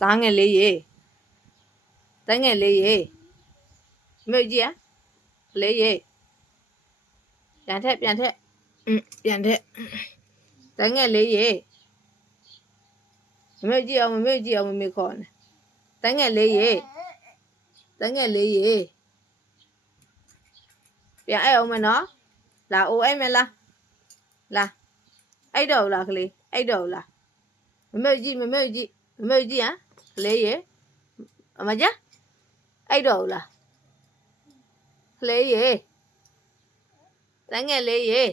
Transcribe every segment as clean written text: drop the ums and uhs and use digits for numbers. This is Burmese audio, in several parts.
သားငယ်လေးရေတန်းငယ်လေးရေမေကြီးอ่ะလေးရေပြန်ထက်ပြန်ထက်ပြန်ထက်တန်းငယ်လေးရေမေကြီးအောင်မေကြီးအောင်မေခေါ်နေတန်းငယ်လေးရေတန်းငယ်လေးရေပြန်အဲ့အောင်မနော်လာအိုအဲ့မလားလာအဲ့တော့လားကလေးအဲ့တော့လားမေကြီးဟမ်ကလေးရေအမကြအဲ့တော့လားကလေးရေတန်းငယ်လေးရေ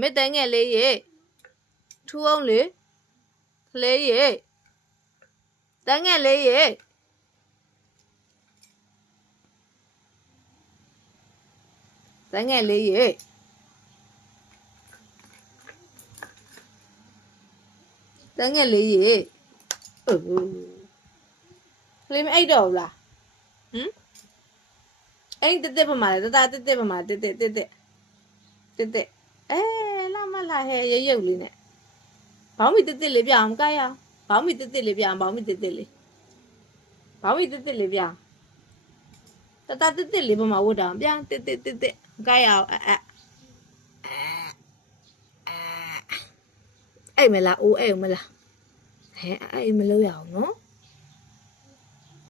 မေတန်းငယ်လေးရေထူအောင်လေကလေးရေတန်းငယ်လေးရေတန်းငယ်လေးရေတန်းငယ်လေးရေကလေးမအိတ်တော့ဘူးလားအိမ်တက်ပမာလေတတက်ပမာတက်အဲလာမလာဟဲရုပ်လေးနဲ့ဘောင်းမီတက်လေးပြအောင်ကြရအောင်ဘောင်းမီတက်လေးပြအောင်ဘောင်းမီတက်လေးဘောင်းမီတက်လေးပြအောင်တတက်လေးပမာဝတ်တောင်ပြတက်ကြရအောင်အဲ့မလားအိုးအဲ့မလားဟဲအဲ့မလို့ရအောင်နော်